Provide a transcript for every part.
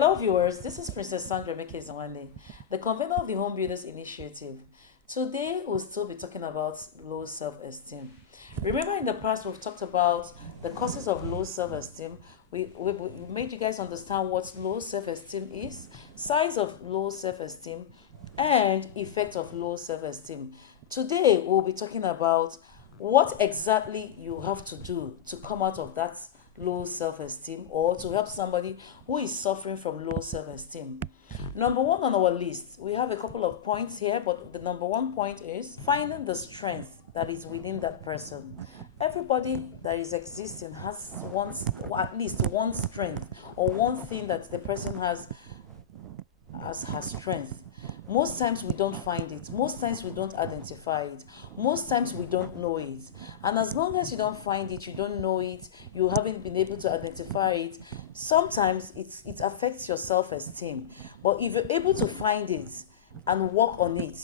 Hello viewers, this is Princess Sandra Mekezawande, the convener of the Home Builders Initiative. Today we'll still be talking about low self-esteem. Remember in the past we've talked about the causes of low self-esteem. We made you guys understand what low self-esteem is, signs of low self-esteem, and effect of low self-esteem. Today we'll be talking about what exactly you have to do to come out of that low self-esteem or to help somebody who is suffering from low self-esteem. Number one on our list, we have a couple of points here, but the number one point is finding the strength that is within that person. Everybody that is existing has at least one strength or one thing that the person has strength. Most times we don't find it. Most times we don't identify it. Most times we don't know it. And as long as you don't find it, you don't know it, you haven't been able to identify it, sometimes it affects your self-esteem. But if you're able to find it and work on it,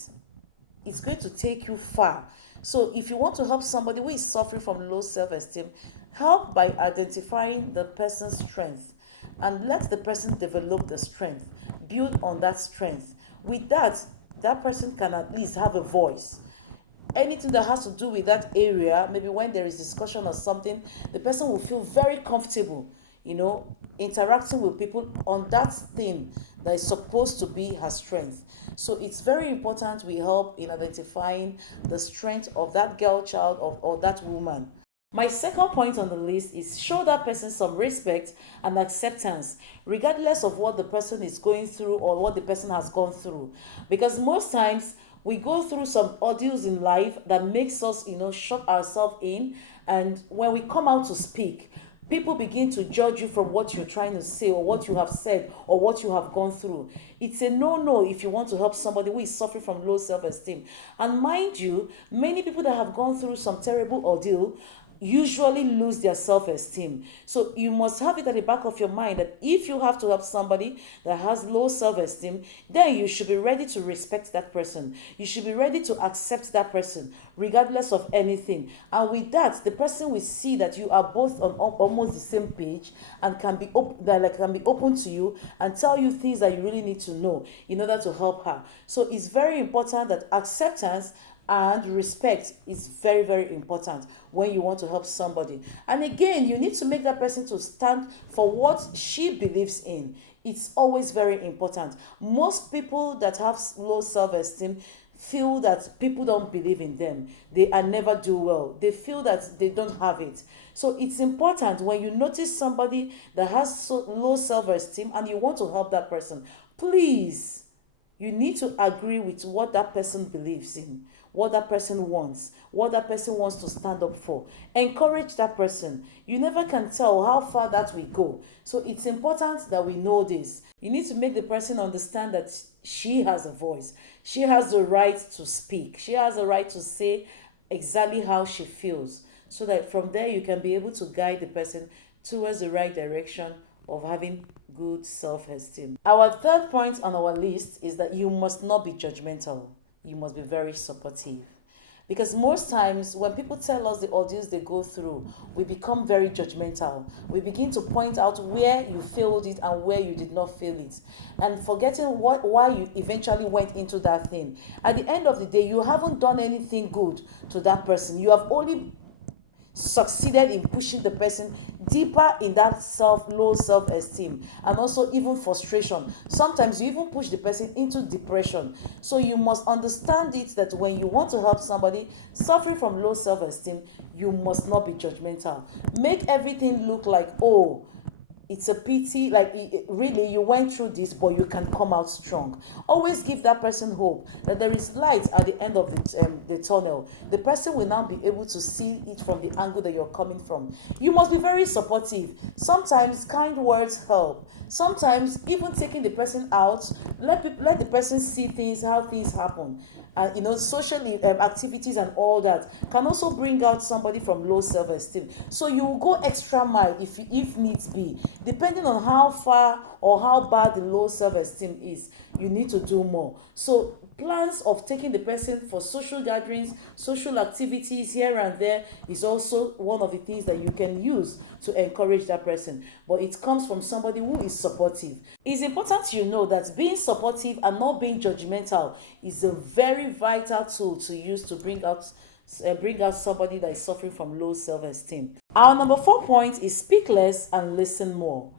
it's going to take you far. So if you want to help somebody who is suffering from low self-esteem, help by identifying the person's strength and let the person develop the strength. Build on that strength. With that, that person can at least have a voice. Anything that has to do with that area, maybe when there is discussion or something, the person will feel very comfortable, interacting with people on that thing that is supposed to be her strength. So it's very important we help in identifying the strength of that girl child or that woman. My second point on the list is show that person some respect and acceptance, regardless of what the person is going through or what the person has gone through. Because most times we go through some ordeals in life that makes us, shut ourselves in. And when we come out to speak, people begin to judge you from what you're trying to say or what you have said or what you have gone through. It's a no-no if you want to help somebody who is suffering from low self-esteem. And mind you, many people that have gone through some terrible ordeal usually lose their self-esteem. So you must have it at the back of your mind that if you have to help somebody that has low self-esteem, then you should be ready to respect that person. You should be ready to accept that person regardless of anything. And with that, the person will see that you are both on almost the same page and can be open to you and tell you things that you really need to know in order to help her. So it's very important that acceptance and respect is very, very important when you want to help somebody. And again, you need to make that person to stand for what she believes in. It's always very important. Most people that have low self-esteem feel that people don't believe in them. They are never do well. They feel that they don't have it. So it's important when you notice somebody that has low self-esteem and you want to help that person, please, you need to agree with what that person believes in, what that person wants, what that person wants to stand up for. Encourage that person. You never can tell how far that will go. So it's important that we know this. You need to make the person understand that she has a voice. She has the right to speak. She has the right to say exactly how she feels. So that from there you can be able to guide the person towards the right direction of having good self-esteem. Our third point on our list is that you must not be judgmental. You must be very supportive. Because most times when people tell us the ordeals they go through, we become very judgmental. We begin to point out where you failed it and where you did not fail it, and forgetting why you eventually went into that thing. At the end of the day, you haven't done anything good to that person. You have only succeeded in pushing the person deeper in that low self-esteem and also even frustration. Sometimes you even push the person into depression. So you must understand it that when you want to help somebody suffering from low self-esteem, you must not be judgmental. Make everything look like, oh, it's a pity, like really you went through this, but you can come out strong. Always give that person hope that there is light at the end of the tunnel. The person will now be able to see it from the angle that you're coming from. You must be very supportive. Sometimes kind words help. Sometimes even taking the person out, let the person see things, how things happen. Social activities and all that can also bring out somebody from low self-esteem. So you will go extra mile if needs be. Depending on how far or how bad the low self-esteem is, you need to do more. So Plans of taking the person for social gatherings, social activities here and there is also one of the things that you can use to encourage that person. But it comes from somebody who is supportive. It's important you know that being supportive and not being judgmental is a very vital tool to use to bring out somebody that is suffering from low self-esteem. Our number 4 point is speak less and listen more.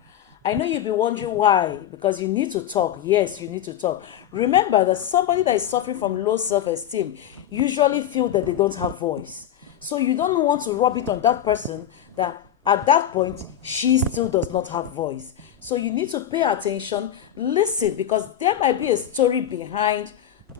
I know you'll be wondering why, because you need to talk. Yes, you need to talk. Remember that somebody that is suffering from low self-esteem usually feel that they don't have voice. So you don't want to rub it on that person that at that point she still does not have voice. So you need to pay attention, listen, because there might be a story behind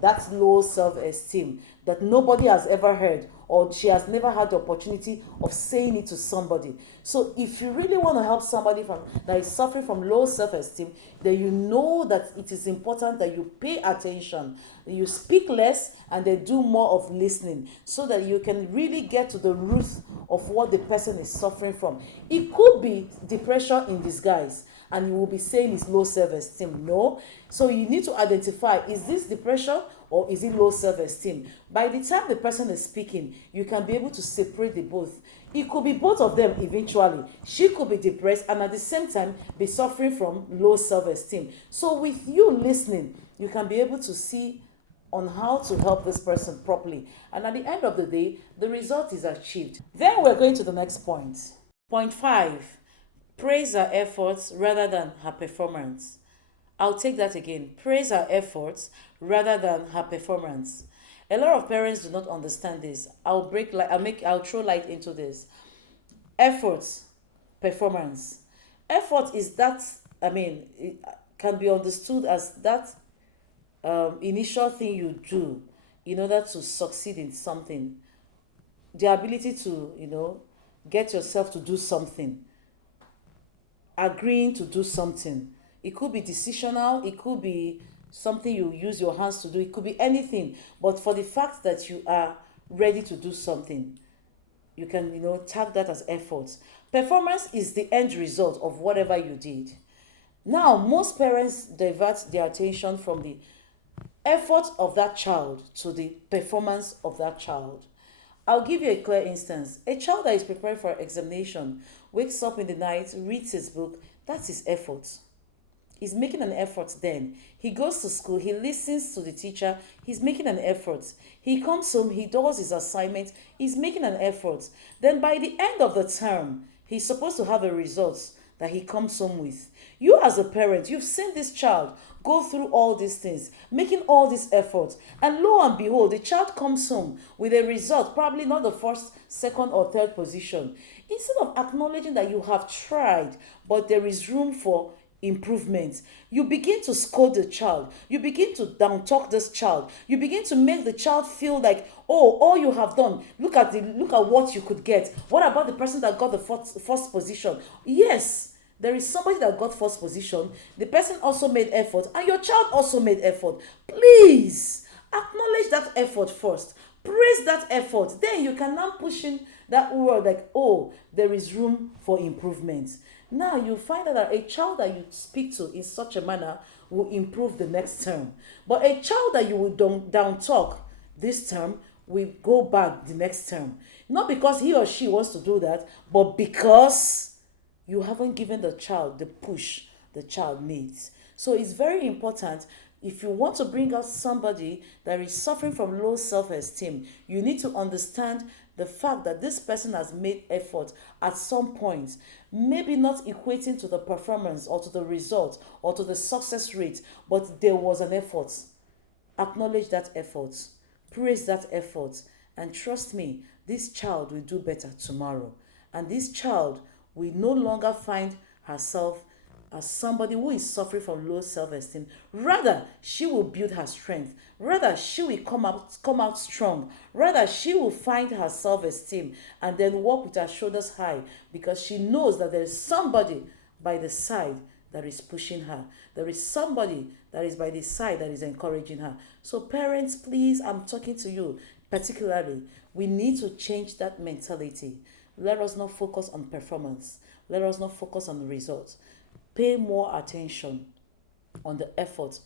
that low self-esteem that nobody has ever heard, or she has never had the opportunity of saying it to somebody. So if you really want to help somebody that is suffering from low self-esteem, then you know that it is important that you pay attention, you speak less, and then do more of listening, so that you can really get to the root of what the person is suffering from. It could be depression in disguise, and you will be saying it's low self-esteem. No. So you need to identify, is this depression or is it low self-esteem? By the time the person is speaking, you can be able to separate the both. It could be both of them eventually. She could be depressed and at the same time be suffering from low self-esteem. So with you listening, you can be able to see on how to help this person properly. And at the end of the day, the result is achieved. Then we're going to the next point. Point 5. Praise her efforts rather than her performance. I'll take that again. Praise her efforts rather than her performance. A lot of parents do not understand this. I'll throw light into this. Efforts, performance. Effort is that, it can be understood as that initial thing you do in order to succeed in something. The ability to, get yourself to do something, agreeing to do something. It could be decisional, it could be something you use your hands to do, it could be anything. But for the fact that you are ready to do something, you can, tag that as effort. Performance is the end result of whatever you did. Now, most parents divert their attention from the effort of that child to the performance of that child. I'll give you a clear instance. A child that is preparing for examination wakes up in the night, reads his book, that's his effort. He's making an effort then. He goes to school, he listens to the teacher, he's making an effort. He comes home, he does his assignment, he's making an effort. Then by the end of the term, he's supposed to have a result that he comes home with. You as a parent, you've seen this child go through all these things, making all these efforts, and lo and behold, the child comes home with a result, probably not the first, second, or third position. Instead of acknowledging that you have tried, but there is room for improvement, you begin to scold the child, you begin to down talk this child, you begin to make the child feel like, oh, all you have done, look at what you could get. What about the person that got the first position? Yes, there is somebody that got first position, the person also made effort, and your child also made effort. Please acknowledge that effort first, praise that effort, then you can now push in that word like, oh, there is room for improvement. Now you find out that a child that you speak to in such a manner will improve the next term. But a child that you will down talk this term will go back the next term. Not because he or she wants to do that, but because you haven't given the child the push the child needs. So it's very important. If you want to bring out somebody that is suffering from low self-esteem, you need to understand the fact that this person has made effort at some point, maybe not equating to the performance or to the result or to the success rate, but there was an effort. Acknowledge that effort, praise that effort, and trust me, this child will do better tomorrow. And this child will no longer find herself as somebody who is suffering from low self-esteem. Rather, she will build her strength. Rather, she will come out strong. Rather, she will find her self-esteem and then walk with her shoulders high, because she knows that there is somebody by the side that is pushing her. There is somebody that is by the side that is encouraging her. So parents, please, I'm talking to you particularly. We need to change that mentality. Let us not focus on performance. Let us not focus on the results. Pay more attention on the effort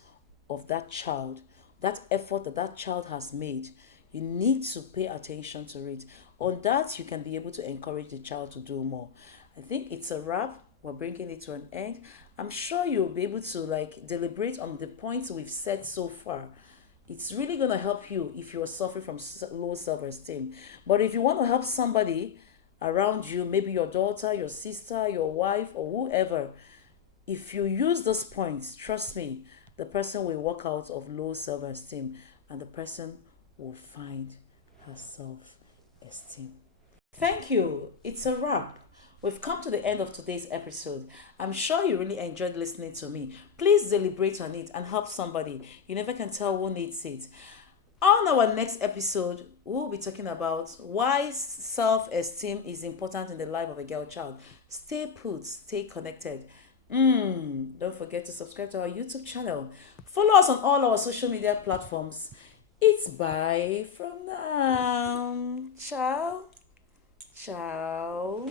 of that child that effort that that child has made. You need to pay attention to it. On that, you can be able to encourage the child to do more. I think it's a wrap. We're bringing it to an end. I'm sure you'll be able to like deliberate on the points we've said so far. It's really going to help you if you are suffering from low self-esteem. But if you want to help somebody around you, maybe your daughter, your sister, your wife, or whoever, if you use those points, trust me, the person will walk out of low self-esteem and the person will find her self-esteem. Thank you. It's a wrap. We've come to the end of today's episode. I'm sure you really enjoyed listening to me. Please deliberate on it and help somebody. You never can tell who needs it. On our next episode, we'll be talking about why self esteem is important in the life of a girl child. Stay put, stay connected. Don't forget to subscribe to our YouTube channel. Follow us on all our social media platforms. It's bye from now. Ciao. Ciao.